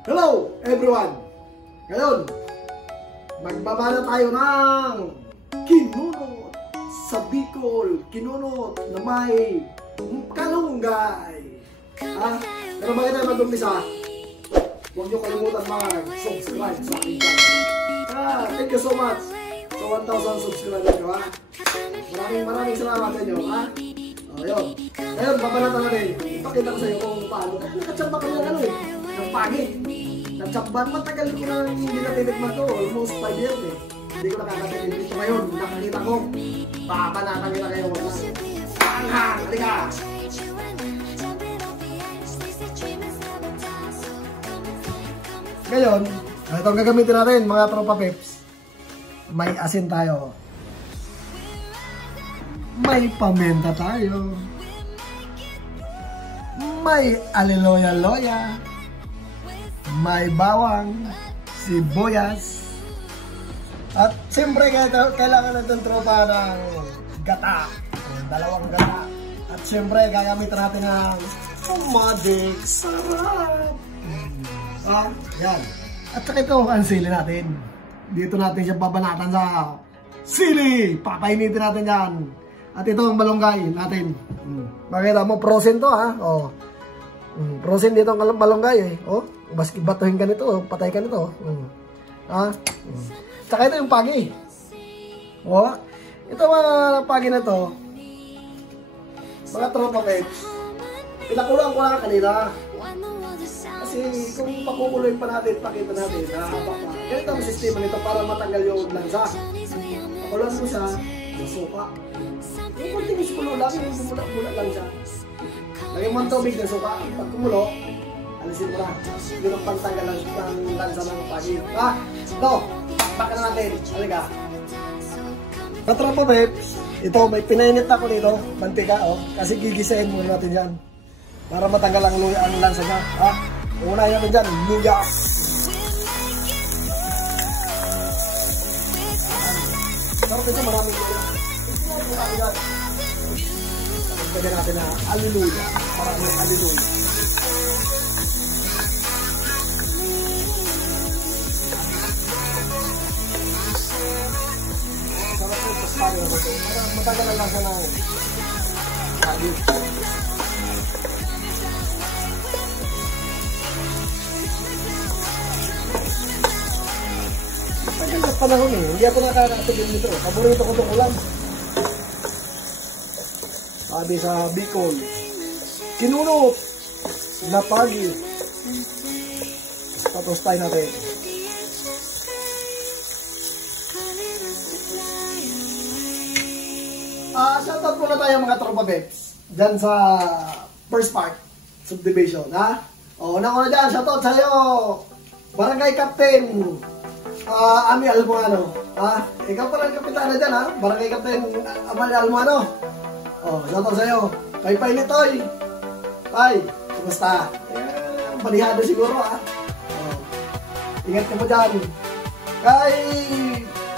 Hello everyone! Ngayon, magbabala tayo ng kinunot sa Bicol. Kinunot na may kalunggay. Pero bago tayo mag-umpisa, huwag nyo kalimutan mag-subscribe sa aking channel. Thank you so much sa 1,000 subscribers nyo. Maraming salamat sa inyo. Ayun. Ngayon, babalatan natin. Ipakita ko sa iyo kung paano. Nakatsamba ka lang ng pangit. Natsamba, matagal ko na hindi natitikman to. Almost 5 years eh. Hindi ko nakakatitikman dito ngayon. Nakakita ko. Papanatan kita kayo. Panghang! Halika! Ngayon, itong gagamitin natin mga tropa peps. May asin tayo. May paminta tayo. May aliloya-loya. May bawang, sibuyas. At siyempre kailangan natin tropa ng gata. Dalawang gata. At siyempre gagamitin natin ng magic sarap. Yan. At saka ito ang sili natin. Dito natin siya babanatan sa sili. Papainitin natin yan. At ito ang malunggay natin. Makita mo, frozen to frozen dito ang malunggay eh. Baski batuhin ka nito, patay ka nito. Tsaka ito yung pagi. Ito mga pagi na to, mga tropa peps, pinakuloan ko lang kanina. Kasi kung pakukuloyin pa natin, pakita natin, ganito ang sistema nito para matanggal yung lansa. Pakuloan mo siya, yung suka. Yung konting iskulo lang, yung bumulak-bulak lang siya. Lagyan mo ang tubig ng suka. Pag kumulo, alisin mo na. Yun ang pantanggal ng lansa ng pagi. Ito, baka na natin. Halika. Katropa peps, ito may pinainit ako dito, mantika kasi gigisahin muna natin yan. Para matanggal ang lansa niya. Unahin natin dyan, luya. Sarap ito, maraming luya. Pwede natin na aliluya. Maraming aliluya. Sarap ito, mas tayo na ito. Matagal lang siya na kalit. Matagal na panahon eh. Hindi ako nakakatagin nito. Paborito ko itong ulam. Sabi sa Bicol, kinunot na pagi. Patostay natin. Shoutout muna tayo mga tropa peps dyan sa first part subdivision. Unang-una dyan, shoutout sa'yo Barangay Captain Ami Almoano. Ikaw pala ang kapitana dyan Barangay Captain Ami Almoano. Shoutout sa'yo. Kay Pailitoy. Pai, kumusta? Balihado siguro ingat ka mo dyan. Kay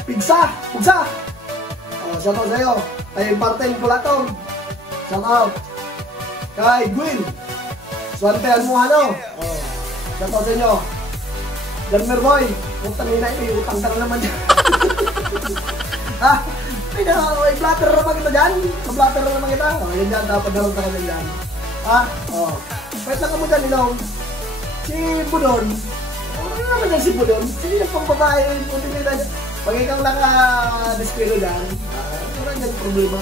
Pigsa. Shoutout sa'yo. Kay Martin Pulatong. Shoutout. Kay Gwyn Swante Almohano. Shoutout sa inyo. Dermer Boy. Utang ina ini, utang ka na naman dyan. May blatter naman kita dyan. Blatter naman kita. Yan dyan, dapat dalawang ka naman dyan. Pwede lang ka mo dyan, Ilong. Si Budon. Ano naman dyan si Budon? Sige yung pambabae. Pag ikaw lang dispiro dyan, wala dyan problema.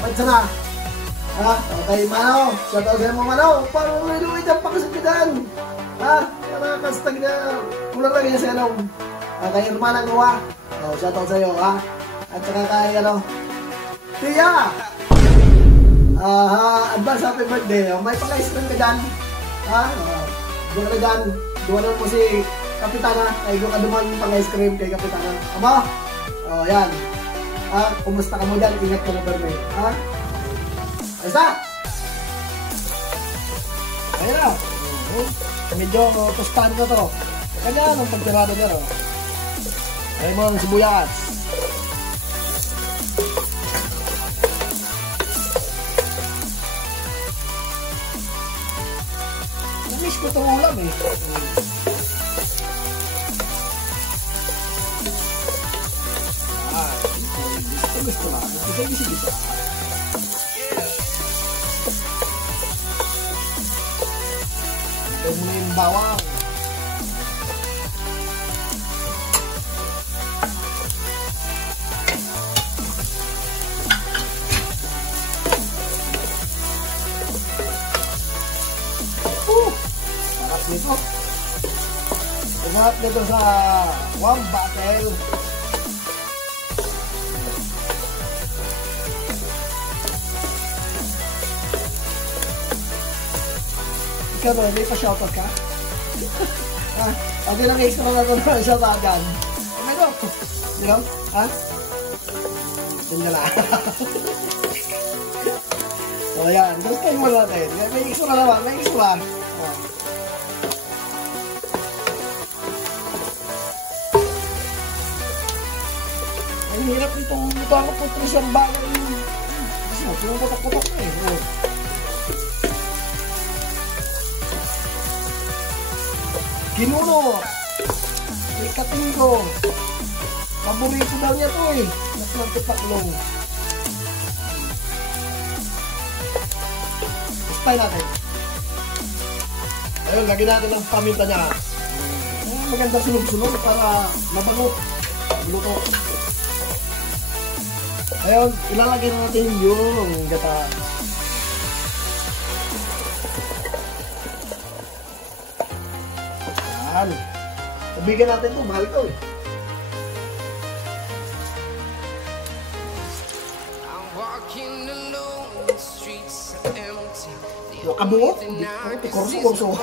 Pwede sana. Okay, Mano. Shoutout sa'yo mo, Mano. Parang may dyan pakasagkidan. Nakakastag na kulang lang yan sa Ilong. Kay Irma ng Uwa. Shoutout sa'yo, At saka kay, Tia! Advance happy birthday. May pang-ice cream ka dyan. Doon ka dyan. Doon mo si Kapitana. Kaya doon ka duman pang-ice cream kay Kapitana. Aba? Yan. Kumusta ka mo dyan? Ingat ka mo, Berme. Ayos na! Ayun na. Medyo tostahan na to. Ganyan ang pagtirado dyan. Ayun mo ang sibuyas. Namiss ko itong ulam eh. gusto lang. Gisa-gisa. Ito muna yung bawang. Sarap nito. Sarap nito sa Wambatel. Ikaw na, may pa-shoutout ka? Okay lang, extra na ito na shoutout dyan. Okay no? You know? Ha? Yun na lang. So yan, gustuin mo natin. May extra naman, may extra. Ang hirap nitong ito ako po siyang bagay. Kasi pumapatak-patak na eh. Ginunot. May katinggo. Paborito daw niya to eh. Naslang tipaklong. Istay natin. Ayun, lagyan natin ang paminta niya. Magandang sunog-sunog para mabango. Luto. Ayun, ilalagay na natin yung gata. Yan. Tubigan natin ito, mahal ito eh. Yung kabuot, hindi kurso-kurso.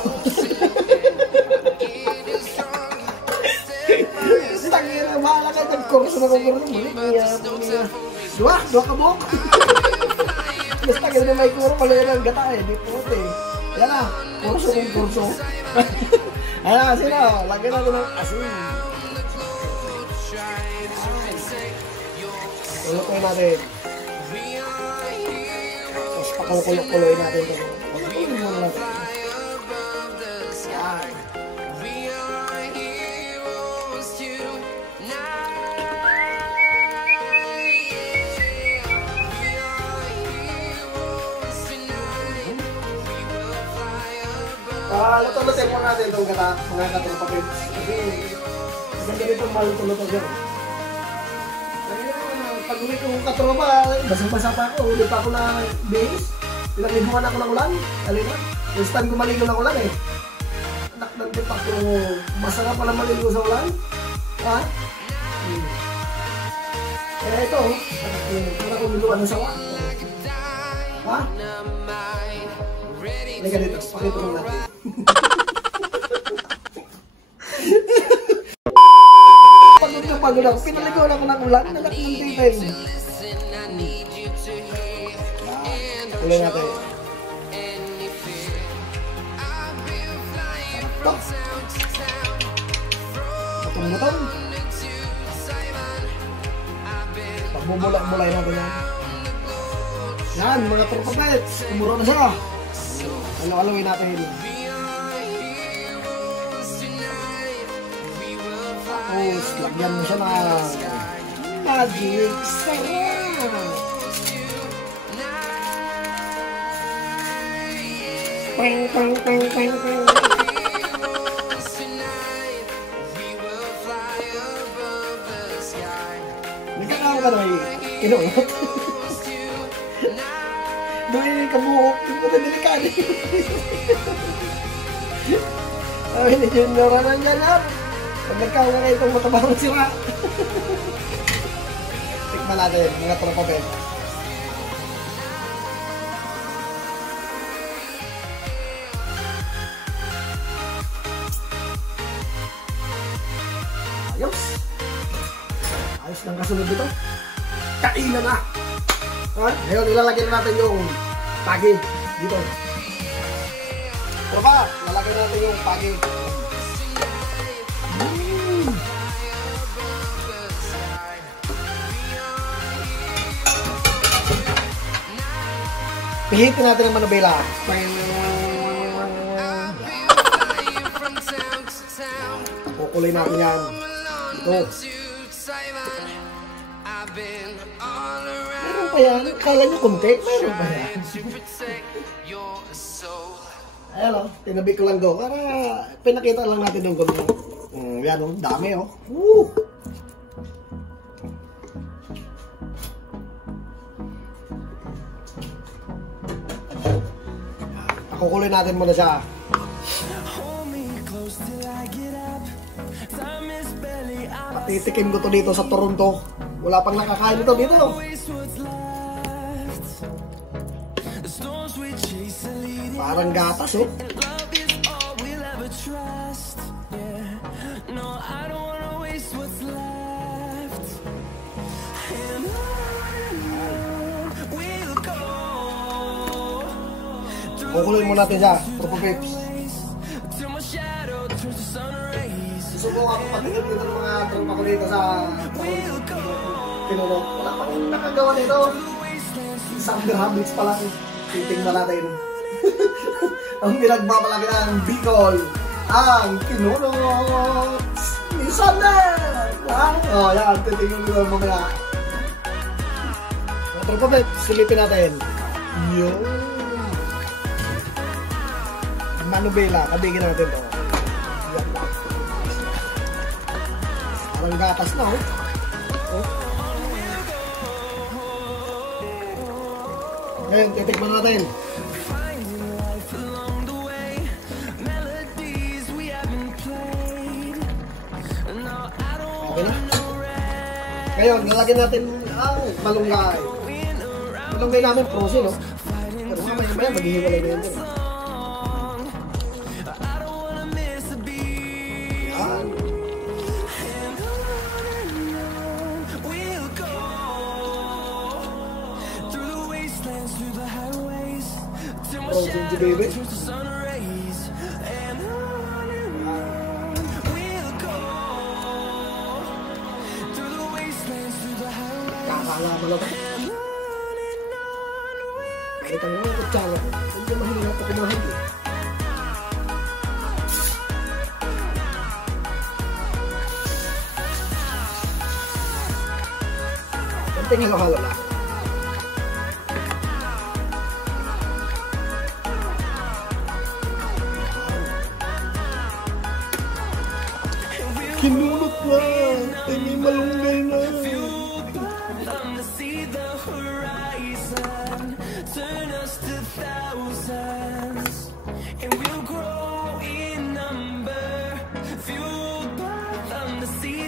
Tangin na, mahala kayo nag-kurso na kurso. Dua kabuot. Basta kayo na may kuro pala yan ang gata eh, di puot eh. Yan na, kurso. Ayan, sino? Lagyan natin ng asin. Ulutuin natin. Tapos pakukulok-kuloyin natin ito. Pagkukulin muna natin. Ayan. Luto-lutin mo natin itong gata, mga katropapit. Kasi, maganda rin itong maluto-luto dyan. Pag ulit kong katropa, basang-basa pa ako. Ulit pa ako na base. Pinag-libuhan ako ng ulan. Alina, yung stand ko maligo ng ulan eh. Anak din pa ako, masarap pala maligo sa ulan. Ha? Kaya ito, para kong niluan ng sawa. Ha? Halika dito, pakita mo natin. Pagod ako, pinaligaw ako ng ulan, nalak ng titin. Tuloy natin. Sarap to. Butong-butong. Pagbubulay-bulay natin yan. Yan, mga tropapets. Umuro na siya. Alo-aloy natin. Tapos, lagyan mo siya na magic sarap. Pang. Nagkakaroon ka na may kinunot. Doon yung kabuhok, yung puto delikado. Sabi ni Junior na niya na. Pag nagkaroon na itong matabang sira. Tikman natin, mga tropapet. Ayos ng kasunod dito. Kainan na! Ngayon, ilalagay natin yung pagi dito. Tropa, ilalagay natin yung pagi. Pihitin natin ang manubela. Kukuloy natin yan. Ito. pa yan? Kala nyo kunti? Meron pa yan. Ayan o, tinabi ko lang doon. Para pinakita lang natin doon kung yan o, dami o. Woo! Kukuloy natin muna siya. Patitikim ko to dito sa Toronto. Wala pang nakakain ito dito. Parang gatas oh. Kukuloy mo natin siya, Tropa Peps. Susubukan ko pag-ingat dito ng mga tropa ko dito sa Kinunot. Wala pang nakagawa nito. Isang habits pa lang. Titingnan natin. Ang pinagbabalaki ng Bicol, ang Kinunot ni Sander! Oh, yan. Titingnan nyo mamaya. Tropa Peps, silipin natin. Yun. Manubela, kabigin natin to. Yan. Parang gatas na oh. Oh. Ngayon, titikman natin. Okay na. Ngayon, nalagyan natin ang malunggay. Malunggay namin frozen no? Pero mamaya maghihiwalay na yan din. Frozen si baby. Kakalaman lang. Kahit ang mga kutsala ko, hindi mahirap ako kumahin eh. Tingin ko halo lang. Kinunot na! Ay may malunggay na!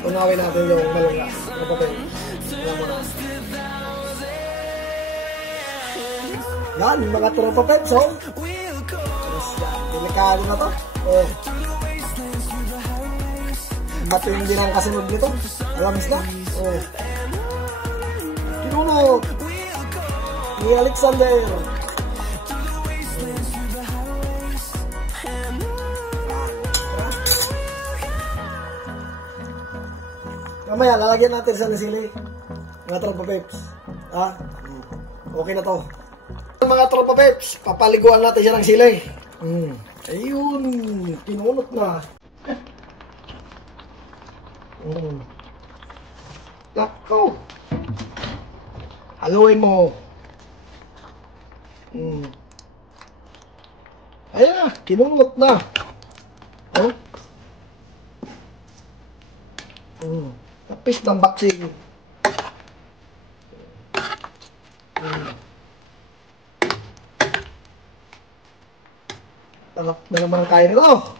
Tunawin natin yung malunggay. Ano pa ba yun? Alam mo na. Yan, mga Tropa Peps, oh! Delikado na to. Oh. Ba't yung hindi nang kasunod nito? Alamis na. Oh. Kinunot ni Alexander. Mamaya, lalagyan natin sa nasili. Mga Tropa Peps. Ha? Okay na to. Mga Tropa Peps, papaliguan natin siya ng sili. Ayun, kinunot na. Lako. Haluin mo. Ayan na, kinunot na. Oh. Tapis ng boxing. Talak na naman kain nito.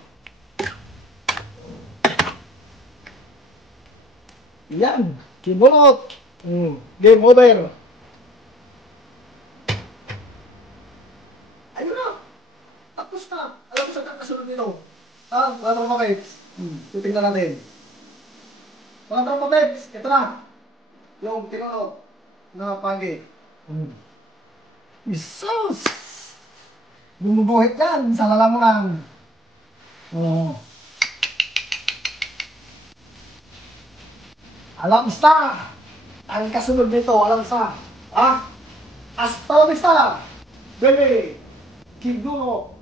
Yan, kinunot. Game over. Ayun na. Tapos na. Alam mo saan ang kasunod nito? Ha? Mga Tropa Peps. Titingnan natin. Mga Tropa Peps, ito na. Yung kinunot na panggi. Isos! Bumubuhit yan sa lalamunan. Alam sa! Ang kasunod nito, alam sa! Ha? Hasta la vista! Baby! Kinunot!